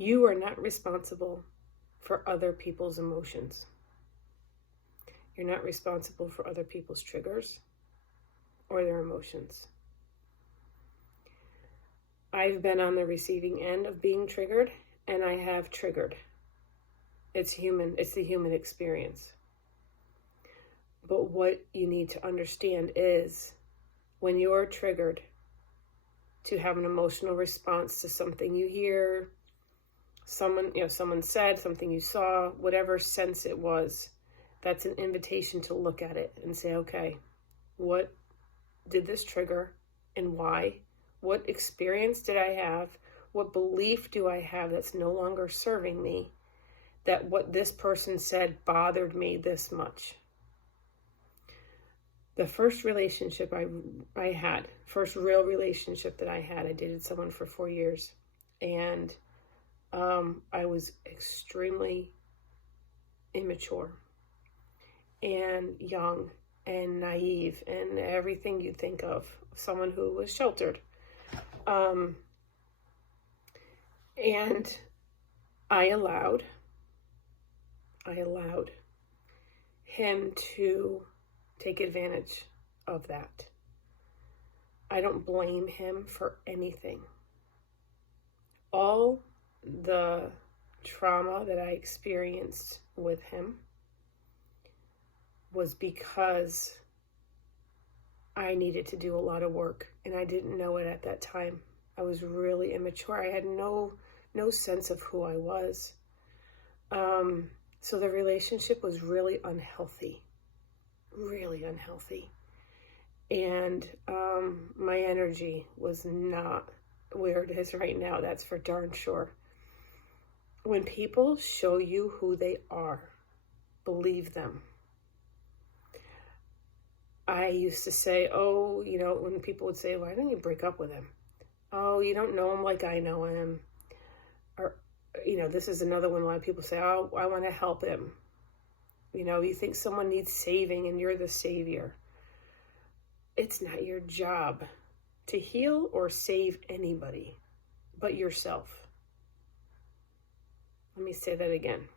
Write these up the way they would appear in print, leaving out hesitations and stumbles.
You are not responsible for other people's emotions. You're not responsible for other people's triggers or their emotions. I've been on the receiving end of being triggered, and I have triggered. It's human. It's the human experience. But what you need to understand is when you're triggered to have an emotional response to something you hear, someone said, something you saw, whatever sense it was, that's an invitation to look at it and say, okay, what did this trigger and why? What experience did I have? What belief do I have that's no longer serving me? That what this person said bothered me this much. The first relationship I had, first real relationship that I had, I dated someone for 4 years, and I was extremely immature and young and naive and everything you'd think of someone who was sheltered. And I allowed him to take advantage of that. I don't blame him for anything. All the trauma that I experienced with him was because I needed to do a lot of work, and I didn't know it at that time. I was really immature. I had no sense of who I was. So the relationship was really unhealthy. And my energy was not where it is right now, that's for darn sure. When people show you who they are, believe them. I used to say, when people would say, why don't you break up with him? Oh, you don't know him like I know him. Or, this is another one why people say, oh, I want to help him. You think someone needs saving and you're the savior. It's not your job to heal or save anybody but yourself. Let me say that again.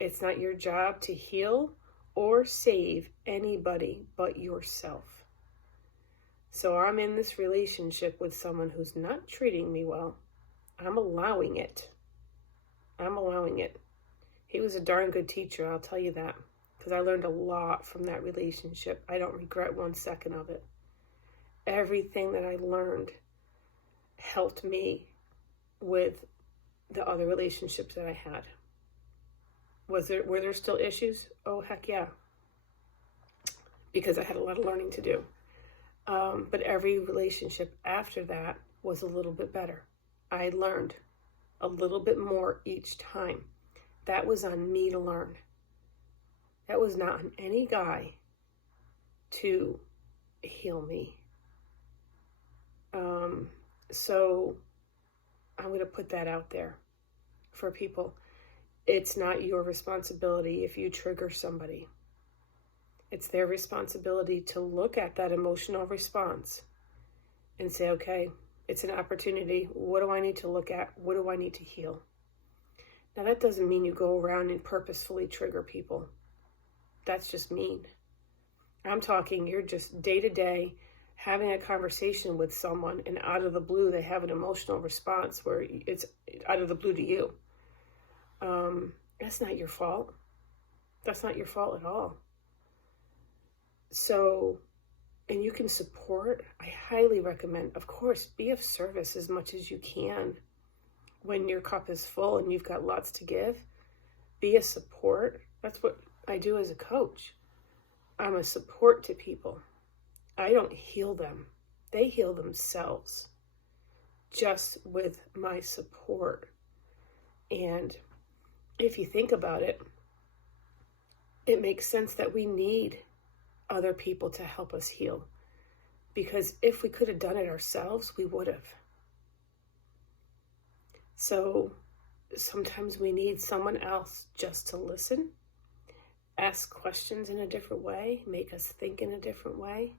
It's not your job to heal or save anybody but yourself. So I'm in this relationship with someone who's not treating me well. I'm allowing it. He was a darn good teacher, I'll tell you that, because I learned a lot from that relationship. I don't regret 1 second of it. Everything that I learned helped me with the other relationships that I had. Were there still issues? Oh, heck yeah. Because I had a lot of learning to do. But every relationship after that was a little bit better. I learned a little bit more each time. That was on me to learn. That was not on any guy to heal me. So I'm going to put that out there for people. It's not your responsibility if you trigger somebody. It's their responsibility to look at that emotional response and say, okay, it's an opportunity. What do I need to look at? What do I need to heal? Now, that doesn't mean you go around and purposefully trigger people. That's just mean. I'm talking, you're just day to day having a conversation with someone, and out of the blue, they have an emotional response where it's out of the blue to you. That's not your fault. That's not your fault at all. So, and you can support. I highly recommend, of course, be of service as much as you can. When your cup is full and you've got lots to give, be a support. That's what I do as a coach. I'm a support to people. I don't heal them. They heal themselves just with my support. And if you think about it, it makes sense that we need other people to help us heal. Because if we could have done it ourselves, we would have. So sometimes we need someone else just to listen, ask questions in a different way, make us think in a different way.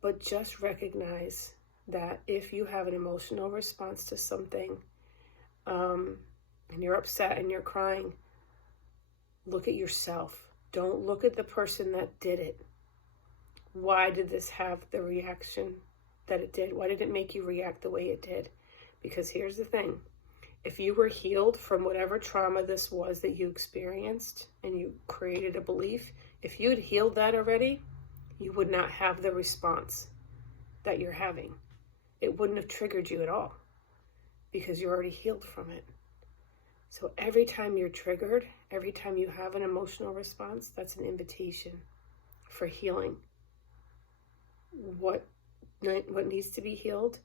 But just recognize that if you have an emotional response to something, and you're upset and you're crying, look at yourself. Don't look at the person that did it. Why did this have the reaction that it did? Why did it make you react the way it did? Because here's the thing. If you were healed from whatever trauma this was that you experienced and you created a belief, if you had healed that already, you would not have the response that you're having. It wouldn't have triggered you at all because you're already healed from it. So every time you're triggered, every time you have an emotional response, that's an invitation for healing. What needs to be healed,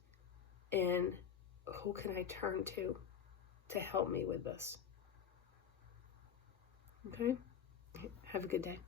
and who can I turn to help me with this? Okay? Have a good day.